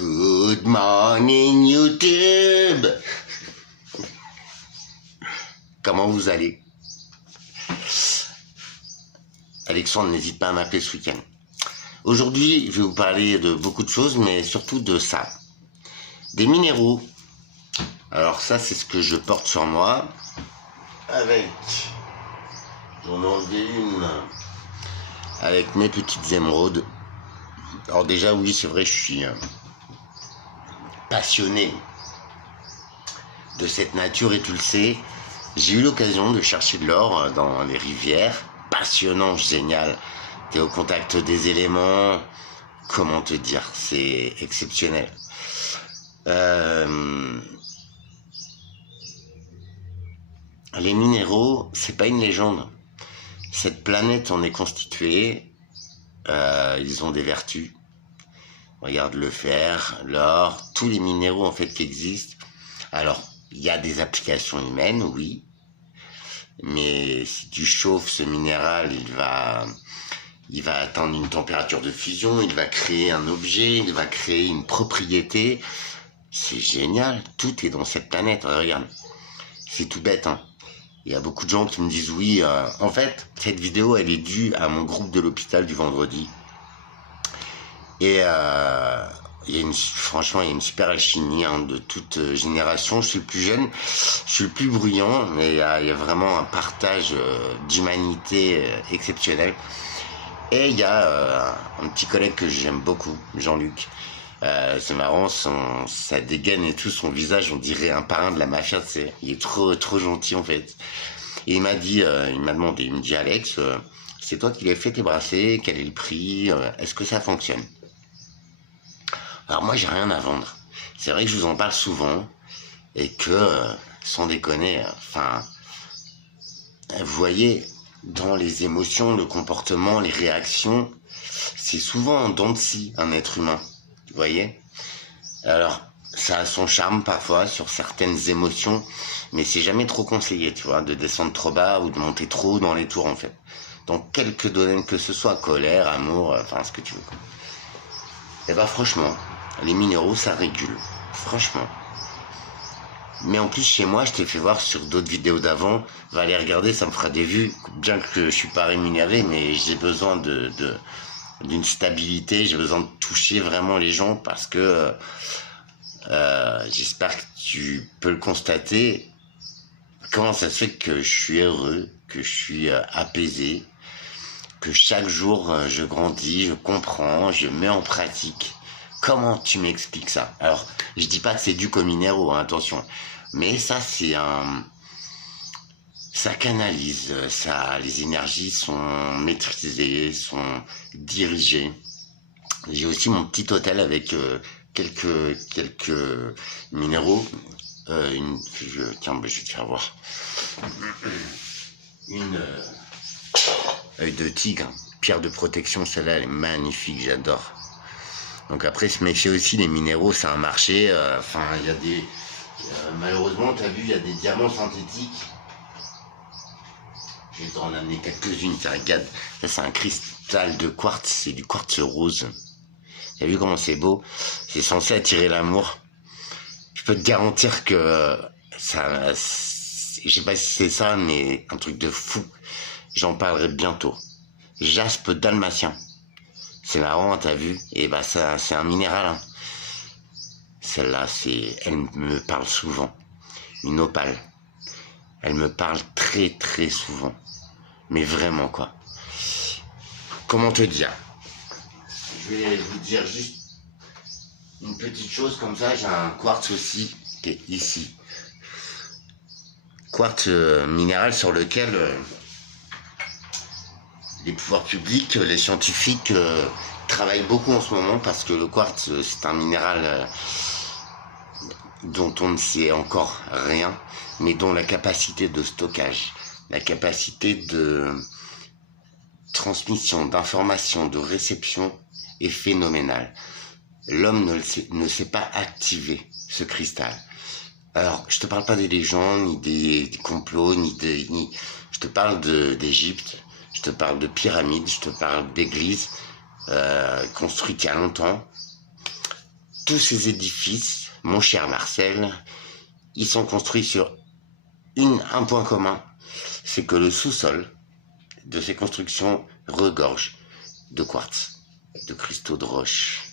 Good morning YouTube. Comment vous allez? Alexandre, n'hésite pas à m'appeler ce week-end. Aujourd'hui, je vais vous parler de beaucoup de choses, mais surtout de ça. Des minéraux. Alors ça, c'est ce que je porte sur moi. Avec, j'en ai enlevé une, avec mes petites émeraudes. Alors déjà, oui, c'est vrai, je suis passionné de cette nature et tu le sais. J'ai eu l'occasion de chercher de l'or dans les rivières. Passionnant, génial. T'es au contact des éléments. Comment te dire, c'est exceptionnel. Les minéraux, c'est pas une légende. Cette planète en est constituée. Ils ont des vertus. Regarde le fer, l'or, tous les minéraux en fait qui existent. Alors, il y a des applications humaines, oui. Mais si tu chauffes ce minéral, il va atteindre une température de fusion, il va créer un objet, il va créer une propriété. C'est génial, tout est dans cette planète. Regarde, c'est tout bête, hein. Il y a beaucoup de gens qui me disent oui. En fait, cette vidéo, elle est due à mon groupe de l'hôpital du vendredi. Et franchement, il y a une super alchimie de toute génération. Je suis le plus jeune, je suis le plus bruyant, mais il y a vraiment un partage d'humanité exceptionnel. Et il y a un petit collègue que j'aime beaucoup, Jean-Luc. C'est marrant, sa dégaine et tout, son visage, on dirait un parrain de la mafia, tu sais. Il est trop gentil en fait. Et il m'a demandé, il me dit Alex, c'est toi qui l'as fait tes bracelets, quel est le prix, est-ce que ça fonctionne? Alors moi j'ai rien à vendre. C'est vrai que je vous en parle souvent et que, sans déconner, vous voyez, dans les émotions, le comportement, les réactions, c'est souvent en dents de scie, un être humain. Vous voyez? Alors, ça a son charme parfois sur certaines émotions, mais c'est jamais trop conseillé, tu vois, de descendre trop bas ou de monter trop haut dans les tours en fait. Dans quelques domaines que ce soit, colère, amour, ce que tu veux. Et franchement, les minéraux, ça régule. Franchement. Mais en plus, chez moi, je t'ai fait voir sur d'autres vidéos d'avant. Va aller regarder, ça me fera des vues. Bien que je suis pas rémunéré, mais j'ai besoin d'une stabilité. J'ai besoin de toucher vraiment les gens parce que j'espère que tu peux le constater. Comment ça se fait que je suis heureux, que je suis apaisé, que chaque jour je grandis, je comprends, je mets en pratique. Comment tu m'expliques ça? Alors, je dis pas que c'est dû qu'aux minéraux, hein, attention. Mais ça, ça canalise, les énergies sont maîtrisées, sont dirigées. J'ai aussi mon petit hôtel avec quelques minéraux. Tiens, je vais te faire voir. Une œil de tigre, pierre de protection, celle-là, elle est magnifique, j'adore. Donc après, se méfier aussi, les minéraux, c'est un marché. Il y a des... malheureusement, tu as vu, il y a des diamants synthétiques. Je vais t'en amener quelques-unes, regarde. Ça, c'est un cristal de quartz, c'est du quartz rose. Tu as vu comment c'est beau? C'est censé attirer l'amour. Je peux te garantir que ça... Je sais pas si c'est ça, mais un truc de fou. J'en parlerai bientôt. Jaspe dalmatien. C'est marrant, t'as vu? Et ça, c'est un minéral. Hein. Celle-là, elle me parle souvent. Une opale. Elle me parle très souvent. Mais vraiment, quoi. Comment te dire? Je vais vous dire juste une petite chose comme ça. J'ai un quartz aussi qui est ici. Quartz minéral sur lequel... les pouvoirs publics, les scientifiques travaillent beaucoup en ce moment parce que le quartz, c'est un minéral dont on ne sait encore rien, mais dont la capacité de stockage, la capacité de transmission d'informations, de réception est phénoménale. L'homme ne sait pas activer ce cristal. Alors, je te parle pas des légendes, ni des complots, je te parle d'Égypte. Je te parle de pyramides, je te parle d'églises construites il y a longtemps. tous ces édifices, mon cher Marcel, ils sont construits sur un point commun, c'est que le sous-sol de ces constructions regorge de quartz, de cristaux de roche.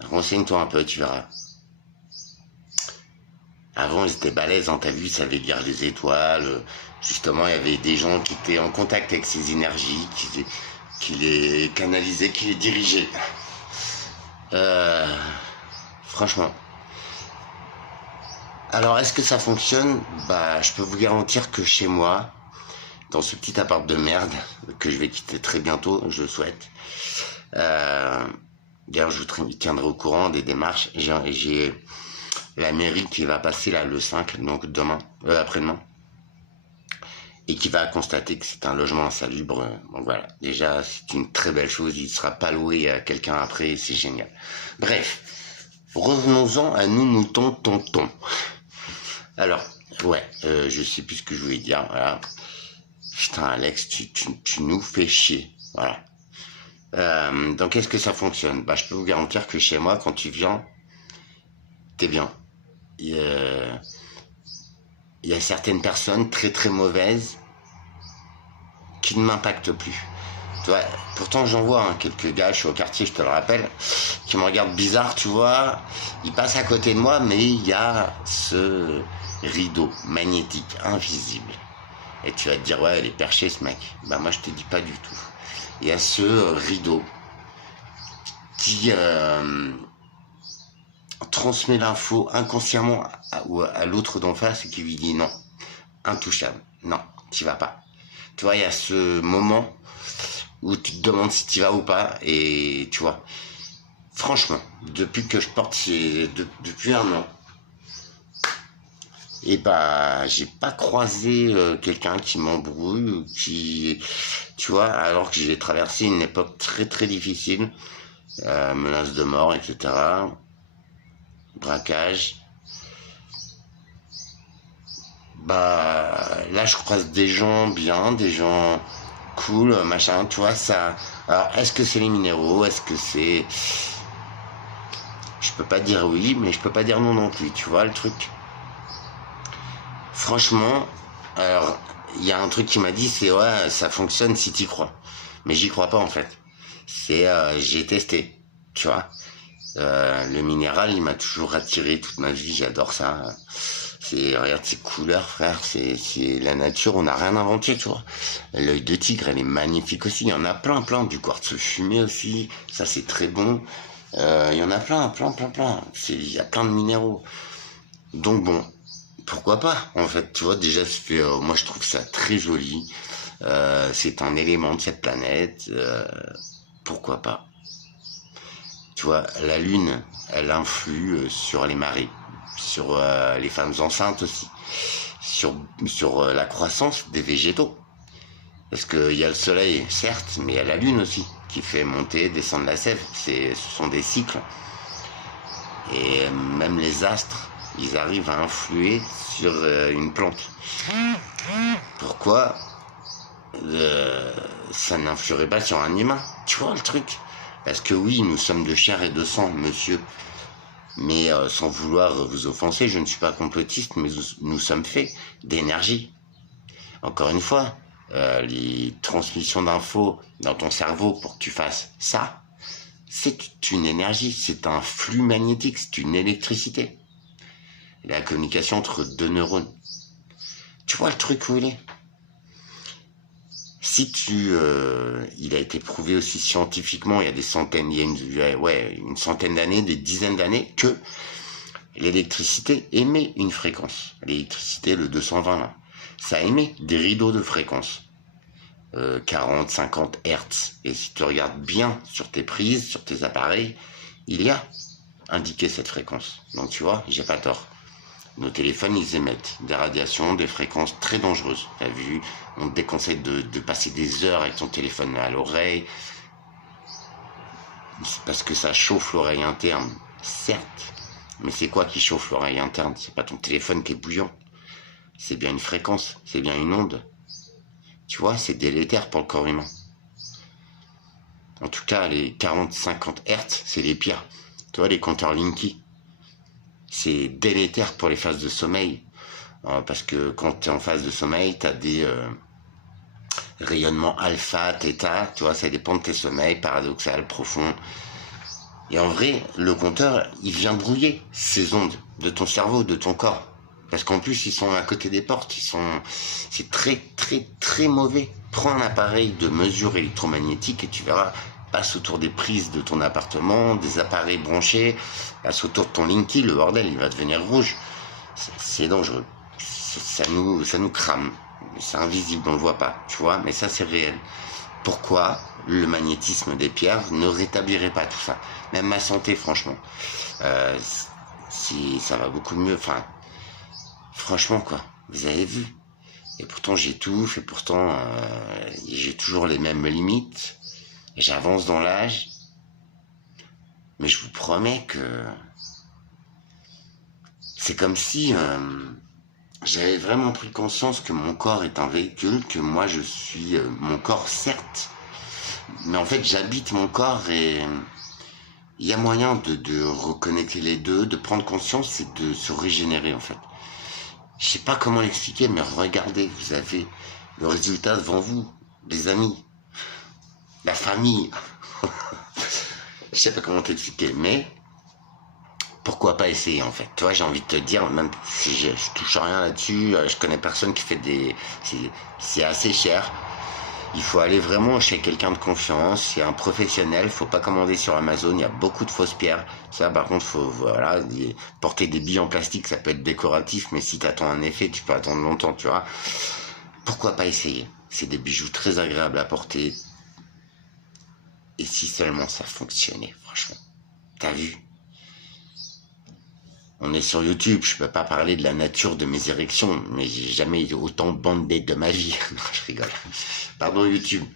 Renseigne-toi un peu, tu verras. Avant, ils étaient balèzes, hein, t'as vu, ils savaient lire les étoiles. Justement, il y avait des gens qui étaient en contact avec ces énergies, qui les canalisaient, qui les dirigeaient. Franchement. Alors, est-ce que ça fonctionne? Bah, je peux vous garantir que chez moi, dans ce petit appart de merde, que je vais quitter très bientôt, je le souhaite. D'ailleurs, je vous tiendrai au courant des démarches. J'ai la mairie qui va passer là le 5, donc demain, après-demain, et qui va constater que c'est un logement insalubre. Donc voilà, déjà c'est une très belle chose, il ne sera pas loué à quelqu'un après, c'est génial. Bref, revenons-en à nous moutons tontons. Alors, ouais, je sais plus ce que je voulais dire, voilà. Putain Alex, tu nous fais chier, voilà. Donc est-ce que ça fonctionne? Bah, je peux vous garantir que chez moi, quand tu viens, t'es bien. Il y a certaines personnes très très mauvaises qui ne m'impactent plus. Tu vois, pourtant j'en vois quelques gars, je suis au quartier, je te le rappelle, qui me regardent bizarre, tu vois. Ils passent à côté de moi, mais il y a ce rideau magnétique, invisible. Et tu vas te dire, ouais, il est perché ce mec. Bah moi je te dis pas du tout. Il y a ce rideau qui transmet l'info inconsciemment à l'autre d'en face et qui lui dit non, intouchable, non, t'y vas pas. Tu vois, il y a ce moment où tu te demandes si t'y vas ou pas, et tu vois, franchement, depuis que je porte, depuis un an, et bah, j'ai pas croisé quelqu'un qui m'embrouille, ou qui, tu vois, alors que j'ai traversé une époque très très difficile, menace de mort, etc., braquage. Bah là je croise des gens bien, des gens cool, machin, tu vois ça. Alors est-ce que c'est les minéraux? Est-ce que c'est... Je peux pas dire oui, mais je peux pas dire non non plus, tu vois le truc. Franchement, alors il y a un truc qui m'a dit, c'est ouais, ça fonctionne si t'y crois. Mais j'y crois pas en fait. C'est j'ai testé, tu vois. Le minéral, il m'a toujours attiré toute ma vie, j'adore ça. Regarde ces couleurs, frère, c'est la nature, on n'a rien inventé, tu vois. L'œil de tigre, elle est magnifique aussi, il y en a plein, du quartz fumé aussi, ça c'est très bon. Il y en a plein. Il y a plein de minéraux. Donc bon, pourquoi pas, en fait, tu vois, déjà, moi je trouve ça très joli. C'est un élément de cette planète, pourquoi pas. Tu vois, la lune, elle influe sur les marées, sur les femmes enceintes aussi, sur la croissance des végétaux. Parce qu'il y a le soleil, certes, mais il y a la lune aussi, qui fait monter, descendre la sève. Ce sont des cycles. Et même les astres, ils arrivent à influer sur une plante. Pourquoi ça n'influerait pas sur un humain? Tu vois le truc? Parce que oui, nous sommes de chair et de sang, monsieur. Mais sans vouloir vous offenser, je ne suis pas complotiste, mais nous sommes faits d'énergie. Encore une fois, les transmissions d'infos dans ton cerveau pour que tu fasses ça, c'est une énergie, c'est un flux magnétique, c'est une électricité. La communication entre deux neurones. Tu vois le truc où il est? Si il a été prouvé aussi scientifiquement, il y a des centaines, une centaine d'années, des dizaines d'années, que l'électricité émet une fréquence. L'électricité, le 220 là, ça émet des rideaux de fréquence. 40, 50 Hertz. Et si tu regardes bien sur tes prises, sur tes appareils, il y a indiqué cette fréquence. Donc tu vois, j'ai pas tort. Nos téléphones, ils émettent des radiations, des fréquences très dangereuses. T'as vu, on te déconseille de passer des heures avec ton téléphone à l'oreille. C'est parce que ça chauffe l'oreille interne. Certes. Mais c'est quoi qui chauffe l'oreille interne? C'est pas ton téléphone qui est bouillant. C'est bien une fréquence, c'est bien une onde. Tu vois, c'est délétère pour le corps humain. En tout cas, les 40-50 Hertz, c'est les pires. Tu vois, les compteurs Linky, c'est délétère pour les phases de sommeil. Parce que quand tu es en phase de sommeil, tu as des rayonnements alpha, theta, tu vois, ça dépend de tes sommeils, paradoxal, profond. Et en vrai, le compteur, il vient brouiller ces ondes de ton cerveau, de ton corps. Parce qu'en plus, ils sont à côté des portes, c'est très, très, très mauvais. Prends un appareil de mesure électromagnétique et tu verras, passe autour des prises de ton appartement, des appareils branchés, passe autour de ton Linky, le bordel, il va devenir rouge. C'est dangereux. Ça nous crame. C'est invisible, on le voit pas, tu vois, mais ça c'est réel. Pourquoi le magnétisme des pierres ne rétablirait pas tout ça? Même ma santé, franchement. Si ça va beaucoup mieux, enfin, franchement, quoi, vous avez vu. Et pourtant, j'étouffe, et pourtant, j'ai toujours les mêmes limites. J'avance dans l'âge. Mais je vous promets que c'est comme si j'avais vraiment pris conscience que mon corps est un véhicule, que moi je suis mon corps, certes, mais en fait j'habite mon corps et il y a moyen de reconnecter les deux, de prendre conscience et de se régénérer en fait. Je sais pas comment l'expliquer, mais regardez, vous avez le résultat devant vous, les amis, la famille. Je sais pas comment t'expliquer, mais pourquoi pas essayer en fait. Tu vois, j'ai envie de te dire, même si je touche rien là-dessus, je connais personne qui fait c'est assez cher. Il faut aller vraiment chez quelqu'un de confiance, c'est un professionnel, faut pas commander sur Amazon, il y a beaucoup de fausses pierres. Ça par contre, faut voilà, porter des billes en plastique, ça peut être décoratif, mais si t'attends un effet, tu peux attendre longtemps, tu vois. Pourquoi pas essayer? C'est des bijoux très agréables à porter. Et si seulement ça fonctionnait, franchement. T'as vu? On est sur YouTube, je peux pas parler de la nature de mes érections, mais j'ai jamais eu autant bandé de ma vie. Non, je rigole. Pardon YouTube.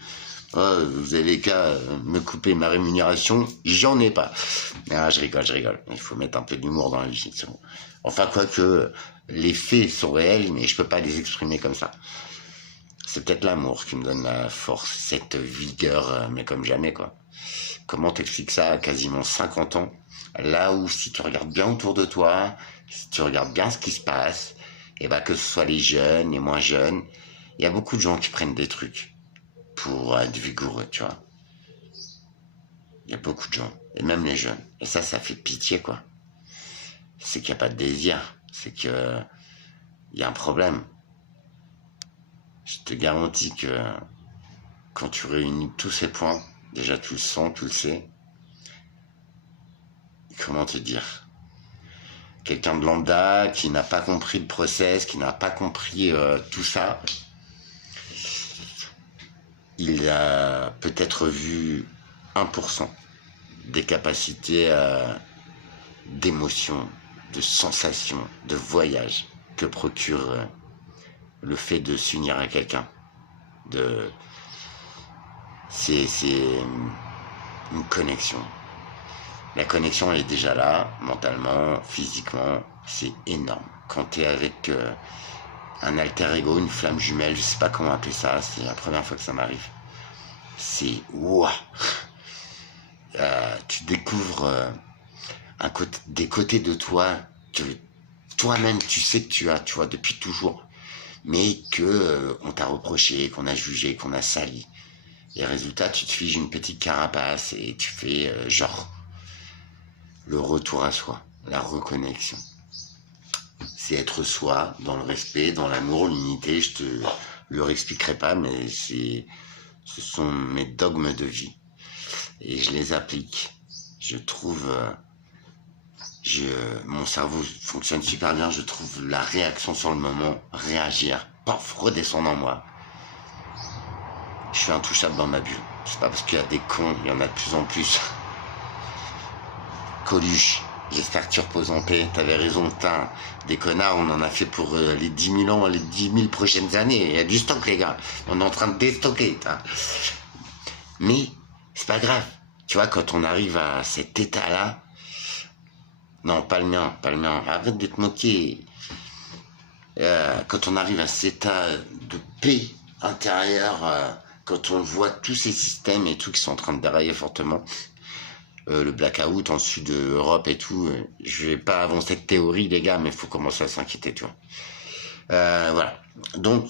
Oh, vous avez qu'à me couper ma rémunération, j'en ai pas. Ah, je rigole. Il faut mettre un peu d'humour dans la vie. Bon. Enfin, quoique, les faits sont réels, mais je peux pas les exprimer comme ça. C'est peut-être l'amour qui me donne la force, cette vigueur, mais comme jamais, quoi. Comment t'expliques ça à quasiment 50 ans? Là où si tu regardes bien autour de toi, si tu regardes bien ce qui se passe, et bah que ce soit les jeunes, les moins jeunes, il y a beaucoup de gens qui prennent des trucs pour être vigoureux, tu vois. Il y a beaucoup de gens, et même les jeunes. Et ça fait pitié, quoi. C'est qu'il n'y a pas de désir, c'est que il y a un problème. Je te garantis que quand tu réunis tous ces points, déjà tu le sens, tu le sais. Comment te dire? Quelqu'un de lambda qui n'a pas compris le process, qui n'a pas compris tout ça, il a peut-être vu 1% des capacités d'émotion, de sensation, de voyage que procure le fait de s'unir à quelqu'un. C'est une connexion. La connexion elle est déjà là, mentalement, physiquement, c'est énorme. Quand tu es avec un alter ego, une flamme jumelle, je sais pas comment appeler ça, c'est la première fois que ça m'arrive. C'est ouah. Tu découvres des côtés de toi que toi-même tu sais que tu as, tu vois, depuis toujours, mais que on t'a reproché, qu'on a jugé, qu'on a sali. Et résultat, tu te figes une petite carapace et tu fais genre. Le retour à soi, la reconnexion. C'est être soi, dans le respect, dans l'amour, l'unité. Je te le réexpliquerai pas, mais ce sont mes dogmes de vie. Et je les applique. Je trouve, mon cerveau fonctionne super bien. Je trouve la réaction sur le moment, réagir, paf, redescendre en moi. Je suis intouchable dans ma bulle. C'est pas parce qu'il y a des cons, il y en a de plus en plus. Coluche, j'espère que tu reposes en paix, t'avais raison, putain, des connards, on en a fait pour les 10 000 ans, les 10 000 prochaines années, il y a du stock les gars, on est en train de déstocker, putain. Mais, c'est pas grave, tu vois, quand on arrive à cet état-là, non, pas le mien, arrête de te moquer, quand on arrive à cet état de paix intérieure, quand on voit tous ces systèmes et tout qui sont en train de dérailler fortement, le blackout en sud de l'Europe et tout. Je vais pas avancer de théorie, les gars, mais il faut commencer à s'inquiéter, tu vois. Voilà. Donc,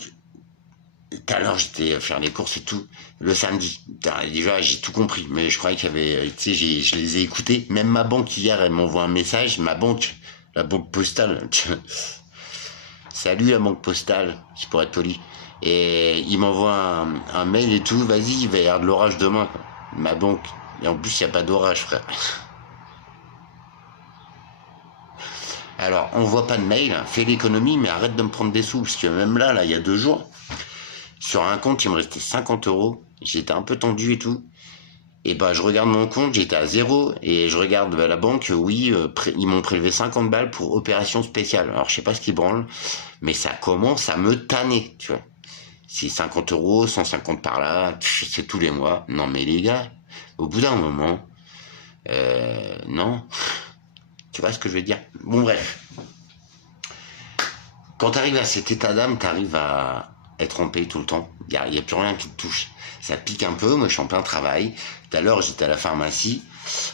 tout à l'heure, j'étais faire les courses et tout. Le samedi, déjà, j'ai tout compris. Mais je croyais qu'il y avait, tu sais, je les ai écoutés. Même ma banque, hier, elle m'envoie un message. Ma banque, la banque postale. Salut, la banque postale, qui pourrait être poli. Et il m'envoie un mail et tout. Vas-y, il va y avoir de l'orage demain, quoi. Ma banque. Et en plus, il n'y a pas d'orage, frère. Alors, on voit pas de mail, fais l'économie, mais arrête de me prendre des sous. Parce que même là, il y a 2 jours, sur un compte, il me restait 50 euros. J'étais un peu tendu et tout. Et bah, je regarde mon compte, j'étais à 0. Et je regarde la banque, oui, ils m'ont prélevé 50 balles pour opération spéciale. Alors, je sais pas ce qu'ils branlent, mais ça commence à me tanner, tu vois. C'est 50 euros, 150 par là, c'est tous les mois. Non, mais les gars, au bout d'un moment, non. Tu vois ce que je veux dire? Bon, bref. Quand tu arrives à cet état d'âme, tu arrives à être en paix tout le temps. Il y a plus rien qui te touche. Ça pique un peu. Moi, je suis en plein travail. Tout à l'heure, j'étais à la pharmacie.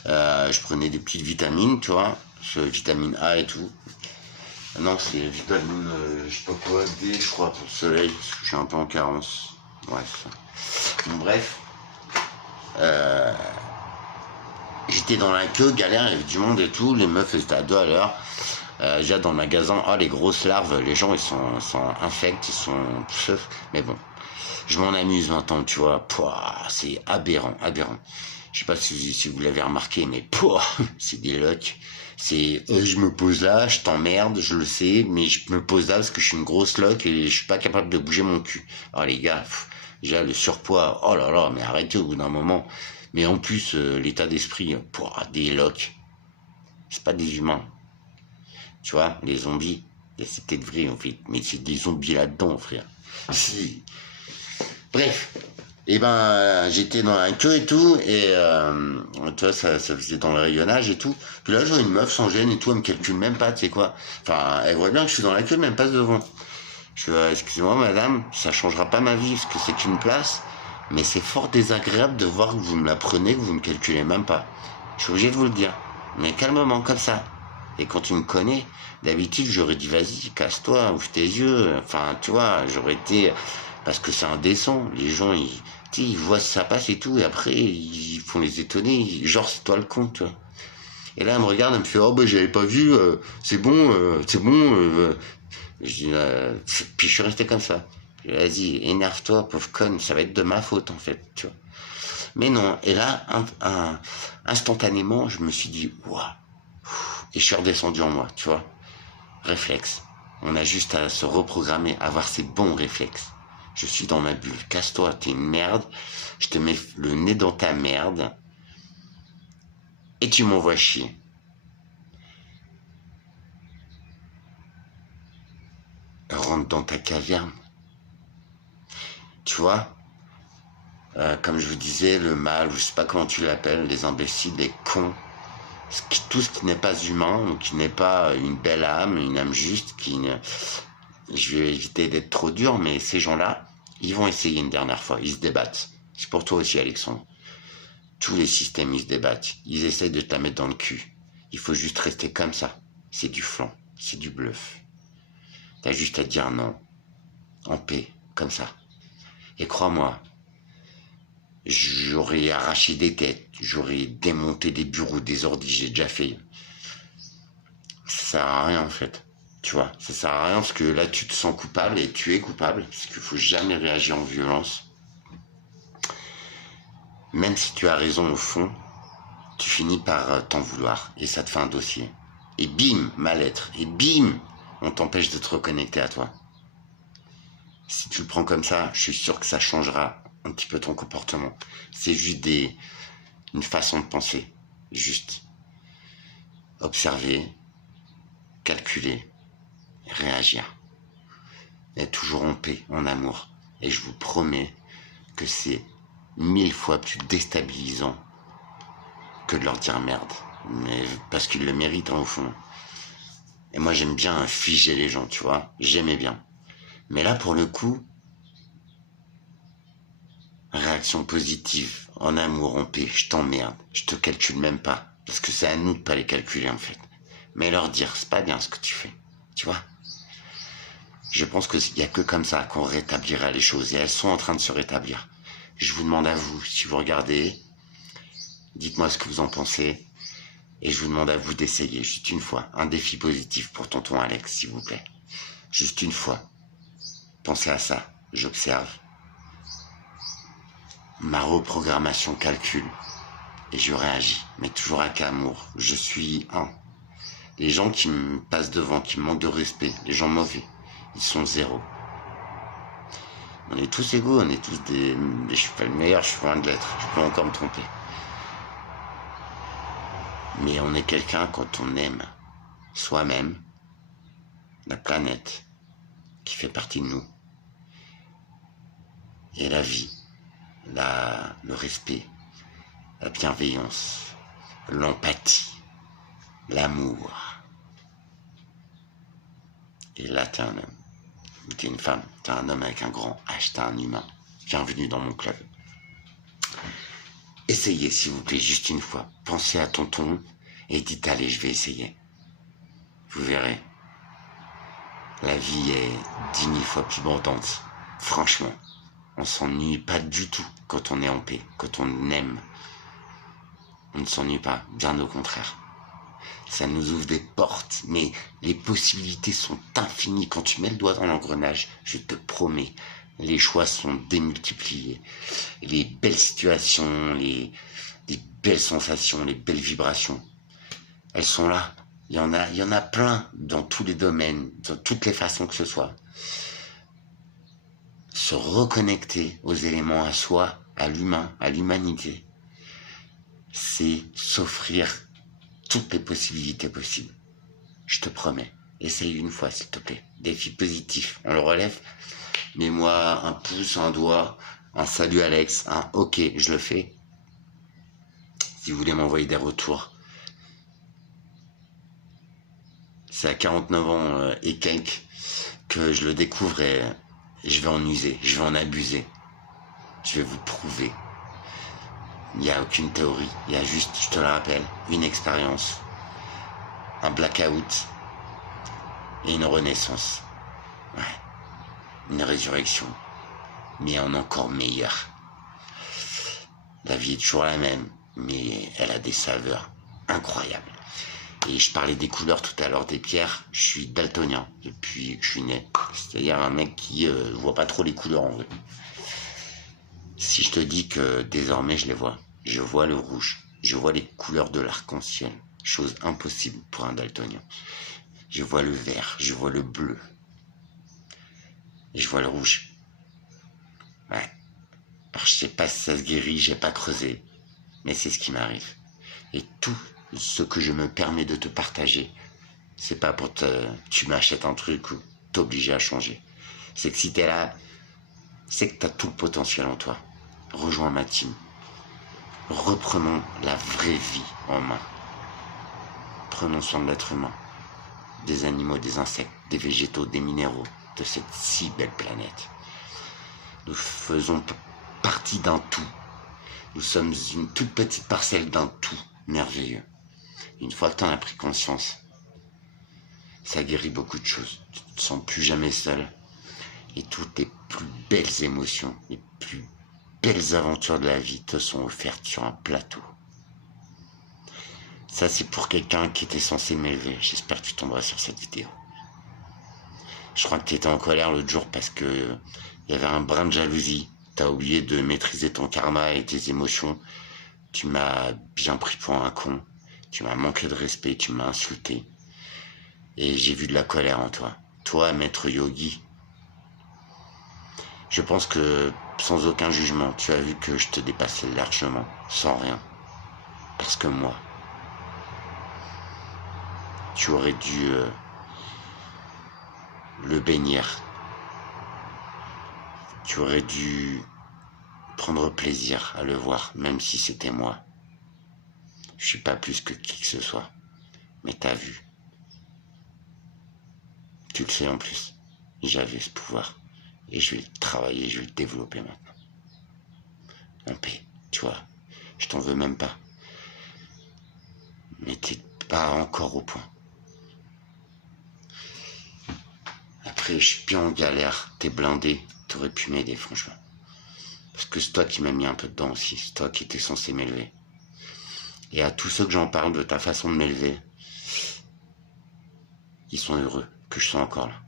Je prenais des petites vitamines, tu vois. Vitamine A et tout. Non, c'est vitamine, je sais pas quoi, D, je crois, pour le soleil. Parce que je suis un peu en carence. Bref. Bon, bref. J'étais dans la queue, galère, il y avait du monde et tout. Les meufs, elles étaient à 2 à l'heure. Déjà dans le magasin, les grosses larves, les gens ils sont infects, ils sont mais bon, je m'en amuse maintenant, tu vois. Pouah, c'est aberrant. Je sais pas si vous l'avez remarqué, mais pouah, c'est des locs. C'est je me pose là, je t'emmerde, je le sais, mais je me pose là parce que je suis une grosse loc et je suis pas capable de bouger mon cul. Alors les gars, déjà le surpoids, oh là là, mais arrêtez au bout d'un moment. Mais en plus, l'état d'esprit, pouah, des locs, c'est pas des humains. Tu vois, les zombies, c'est peut-être vrai en fait, mais c'est des zombies là-dedans, frère. Si. Bref, et ben j'étais dans la queue et tout, et tu vois, ça faisait dans le rayonnage et tout. Puis là, je vois une meuf sans gêne et tout, elle me calcule même pas, tu sais quoi. Enfin, elle voit bien que je suis dans la queue, même pas devant. Je dis, excusez-moi madame, ça changera pas ma vie, parce que c'est une place, mais c'est fort désagréable de voir que vous me la prenez, que vous me calculez même pas. Je suis obligé de vous le dire. Mais calmement, comme ça. Et quand tu me connais, d'habitude, j'aurais dit, vas-y, casse-toi, ouvre tes yeux. Enfin, tu vois, j'aurais été... Parce que c'est indécent. Les gens, ils voient si ça passe et tout, et après, ils font les étonner. Genre, c'est toi le con, tu vois. Et là, elle me regarde, elle me fait, oh, bah, j'avais pas vu, c'est bon, c'est bon. Je dis, puis je suis resté comme ça. Vas-y, énerve-toi, pauvre conne, ça va être de ma faute, en fait, tu vois. Mais non, et là, instantanément, je me suis dit, waouh. Et je suis redescendu en moi, tu vois. Réflexe. On a juste à se reprogrammer, avoir ces bons réflexes. Je suis dans ma bulle. Casse-toi, t'es une merde. Je te mets le nez dans ta merde. Et tu m'envoies chier. Rentre dans ta caverne. Tu vois, comme je vous disais, le mal, je sais pas comment tu l'appelles, les imbéciles, les cons. Tout ce qui n'est pas humain, qui n'est pas une belle âme, une âme juste, je vais éviter d'être trop dur, mais ces gens-là, ils vont essayer une dernière fois, ils se débattent. C'est pour toi aussi, Alexandre. Tous les systèmes, ils se débattent. Ils essaient de te la mettre dans le cul. Il faut juste rester comme ça. C'est du flan, c'est du bluff. T'as juste à dire non, en paix, comme ça. Et crois-moi, j'aurais arraché des têtes, j'aurais démonté des bureaux, des ordi, j'ai déjà fait. Ça sert à rien en fait. Tu vois, ça sert à rien parce que là tu te sens coupable et tu es coupable, parce qu'il faut jamais réagir en violence. Même si tu as raison au fond, tu finis par t'en vouloir et ça te fait un dossier. Et bim, mal-être. Et bim, on t'empêche de te reconnecter à toi. Si tu le prends comme ça, je suis sûr que ça changera un petit peu ton comportement. C'est juste une façon de penser. Juste observer, calculer, réagir. Être toujours en paix, en amour. Et je vous promets que c'est 1000 fois plus déstabilisant que de leur dire merde. Mais parce qu'ils le méritent au fond. Et moi j'aime bien figer les gens, tu vois. J'aimais bien. Mais là pour le coup, réaction positive, en amour, en paix, je t'emmerde, je te calcule même pas. Parce que c'est à nous de pas les calculer en fait. Mais leur dire, c'est pas bien ce que tu fais. Tu vois? Je pense qu'il y a que comme ça qu'on rétablira les choses. Et elles sont en train de se rétablir. Je vous demande à vous, si vous regardez, dites-moi ce que vous en pensez. Et je vous demande à vous d'essayer, juste une fois, un défi positif pour tonton Alex, s'il vous plaît. Juste une fois. Pensez à ça. J'observe. Ma reprogrammation calcule. Et je réagis. Mais toujours avec amour. Je suis un. Les gens qui me passent devant, qui me manquent de respect, les gens mauvais, ils sont zéro. On est tous égaux, on est tous des... Je suis pas le meilleur, je suis loin de l'être. Je peux encore me tromper. Mais on est quelqu'un quand on aime soi-même, la planète, qui fait partie de nous, et la vie, le respect, la bienveillance, l'empathie, l'amour. Et là, t'es un homme, ou t'es une femme, t'es un homme avec un grand H, t'es un humain. Bienvenue dans mon club. Essayez, s'il vous plaît, juste une fois. Pensez à tonton et dites, allez, je vais essayer. Vous verrez. La vie est 10 000 fois plus abondante. Franchement, on s'ennuie pas du tout quand on est en paix, quand on aime. On ne s'ennuie pas, bien au contraire. Ça nous ouvre des portes, mais les possibilités sont infinies. Quand tu mets le doigt dans l'engrenage, je te promets, les choix sont démultipliés. Les belles situations, les belles sensations, les belles vibrations, elles sont là. Il y en a plein dans tous les domaines, dans toutes les façons que ce soit. Se reconnecter aux éléments, à soi, à l'humain, à l'humanité, c'est s'offrir toutes les possibilités possibles. Je te promets. Essaye une fois, s'il te plaît. Défi positif. On le relève. Mets-moi un pouce, un doigt, un salut Alex, un OK, je le fais. Si vous voulez m'envoyer des retours. C'est à 49 ans et quelques que je le découvre et je vais en user, je vais en abuser. Je vais vous prouver. Il n'y a aucune théorie, il y a juste, je te le rappelle, une expérience, un blackout et une renaissance. Ouais. Une résurrection, mais en encore meilleur. La vie est toujours la même, mais elle a des saveurs incroyables. Et je parlais des couleurs tout à l'heure, des pierres. Je suis daltonien depuis que je suis né. C'est-à-dire un mec qui voit pas trop les couleurs en vrai. Si je te dis que désormais je les vois, je vois le rouge, je vois les couleurs de l'arc-en-ciel, chose impossible pour un daltonien. Je vois le vert, je vois le bleu, et je vois le rouge. Ouais. Alors je sais pas si ça se guérit, j'ai pas creusé, mais c'est ce qui m'arrive. Et tout ce que je me permets de te partager, c'est pas pour tu m'achètes un truc ou t'obliger à changer. C'est que si t'es là, c'est que t'as tout le potentiel en toi. Rejoins ma team. Reprenons la vraie vie en main. Prenons soin de l'être humain, des animaux, des insectes, des végétaux, des minéraux, de cette si belle planète. Nous faisons partie d'un tout. Nous sommes une toute petite parcelle d'un tout merveilleux. Une fois que tu en as pris conscience, ça guérit beaucoup de choses. Tu ne te sens plus jamais seul. Et toutes les plus belles émotions, les plus belles aventures de la vie te sont offertes sur un plateau. Ça, c'est pour quelqu'un qui était censé m'élever. J'espère que tu tomberas sur cette vidéo. Je crois que tu étais en colère l'autre jour parce que il y avait un brin de jalousie. Tu as oublié de maîtriser ton karma et tes émotions. Tu m'as bien pris pour un con. Tu m'as manqué de respect, tu m'as insulté. Et j'ai vu de la colère en toi. Toi, maître yogi. Je pense que, sans aucun jugement, tu as vu que je te dépassais largement, sans rien. Parce que moi, tu aurais dû le bénir. Tu aurais dû prendre plaisir à le voir, même si c'était moi. Je suis pas plus que qui que ce soit. Mais t'as vu. Tu le sais en plus. J'avais ce pouvoir. Et je vais le travailler, je vais le développer maintenant. En paix. tu vois. Je t'en veux même pas. Mais t'es pas encore au point. Après, je suis bien en galère, t'es blindé, t'aurais pu m'aider, franchement. Parce que c'est toi qui m'as mis un peu dedans aussi, c'est toi qui étais censé m'élever. Et à tous ceux que j'en parle de ta façon de m'élever, ils sont heureux que je sois encore là.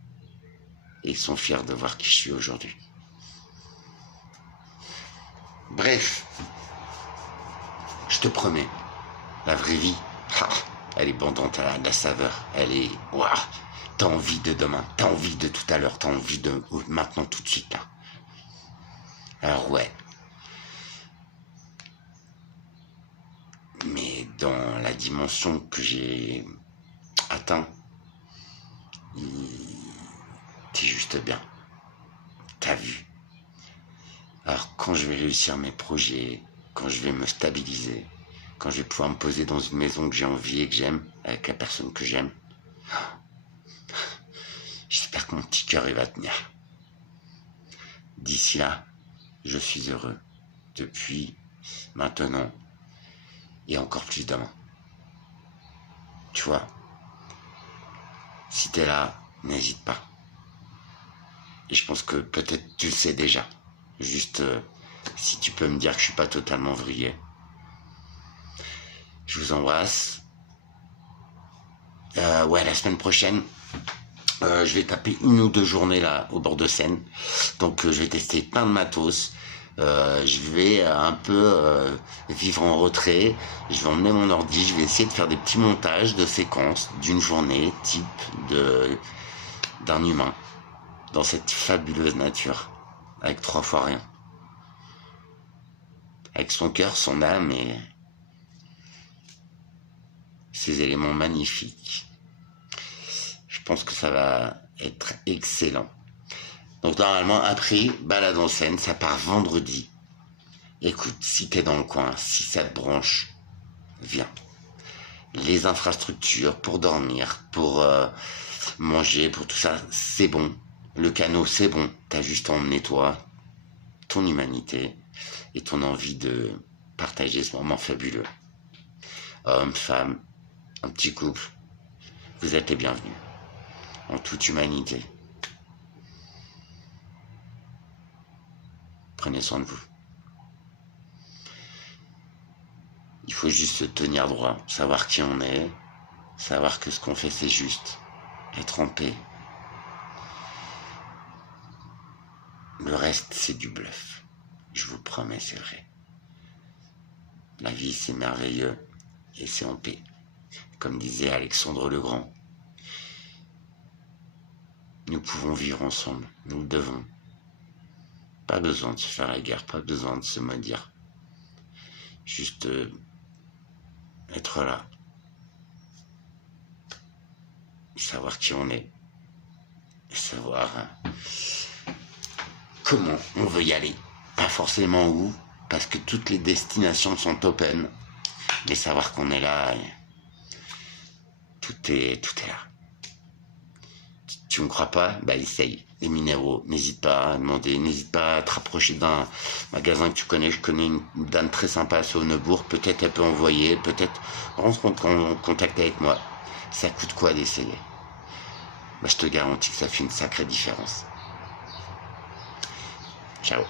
Et ils sont fiers de voir qui je suis aujourd'hui. Bref, je te promets, la vraie vie, elle est bandante à la saveur. Elle est... Waouh, t'as envie de demain, t'as envie de tout à l'heure, t'as envie de maintenant, tout de suite, là. Alors ouais. Mais dans la dimension que j'ai atteint, t'es juste bien. T'as vu. Alors quand je vais réussir mes projets, quand je vais me stabiliser, quand je vais pouvoir me poser dans une maison que j'ai envie et que j'aime, avec la personne que j'aime, j'espère que mon petit cœur il va tenir. D'ici là, je suis heureux. Depuis, maintenant, et encore plus demain. Tu vois, si t'es là, n'hésite pas. Et je pense que peut-être tu le sais déjà. Juste, si tu peux me dire que je suis pas totalement vrillé. Je vous embrasse. Ouais, la semaine prochaine, je vais taper 1 ou 2 journées là au bord de Seine. Donc je vais tester plein de matos. Je vais un peu vivre en retrait. Je vais emmener mon ordi. Je vais essayer de faire des petits montages de séquences d'une journée type d'un humain dans cette fabuleuse nature avec 3 fois rien. Avec son cœur, son âme et ces éléments magnifiques. Je pense que ça va être excellent. Donc normalement, après, balade en Seine, ça part vendredi. Écoute, si t'es dans le coin, si ça te branche, viens. Les infrastructures pour dormir, pour manger, pour tout ça, c'est bon. Le canot, c'est bon. T'as juste à emmener toi, ton humanité et ton envie de partager ce moment fabuleux. Homme, femme, un petit couple, vous êtes les bienvenus. En toute humanité. Prenez soin de vous. Il faut juste se tenir droit, savoir qui on est, savoir que ce qu'on fait c'est juste, être en paix. Le reste c'est du bluff. Je vous promets, c'est vrai. La vie c'est merveilleux et c'est en paix. Comme disait Alexandre le Grand. Nous pouvons vivre ensemble, nous le devons. Pas besoin de se faire la guerre, pas besoin de se maudire. Juste être là. Savoir qui on est. Et savoir comment on veut y aller. Pas forcément où, parce que toutes les destinations sont open. Mais savoir qu'on est là, tout est là. Tu me crois pas? Bah essaye. Les minéraux, n'hésite pas à demander, n'hésite pas à te rapprocher d'un magasin que tu connais. Je connais une dame très sympa à Saône-Bourg. Peut-être elle peut envoyer, peut-être rentre en contact avec moi. Ça coûte quoi d'essayer? Bah, je te garantis que ça fait une sacrée différence. Ciao.